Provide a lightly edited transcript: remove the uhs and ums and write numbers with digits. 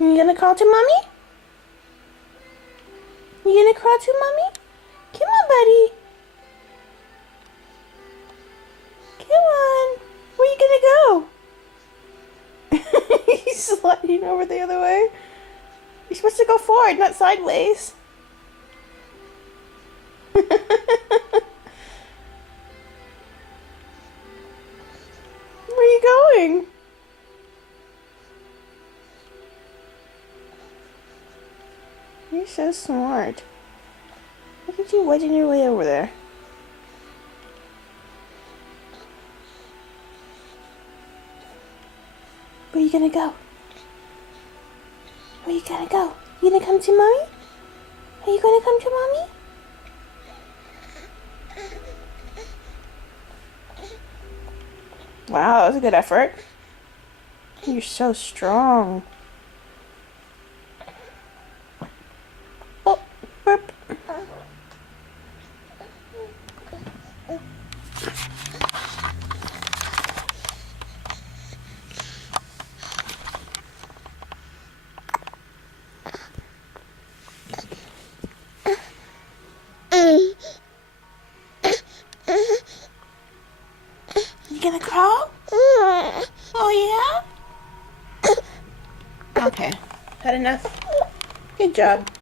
You gonna crawl to mommy? You gonna crawl to mommy? Come on, buddy. Come on. Where you gonna go? He's sliding over the other way. You're supposed to go forward, not sideways. Where are you going? You're so smart. Look at you wedging your way over there. Where you gonna go? Where you gonna go? You gonna come to mommy? Are you gonna come to mommy? Wow, that was a good effort. You're so strong. Oh, burp. You gonna crawl? Oh yeah? Okay, had enough? Good job.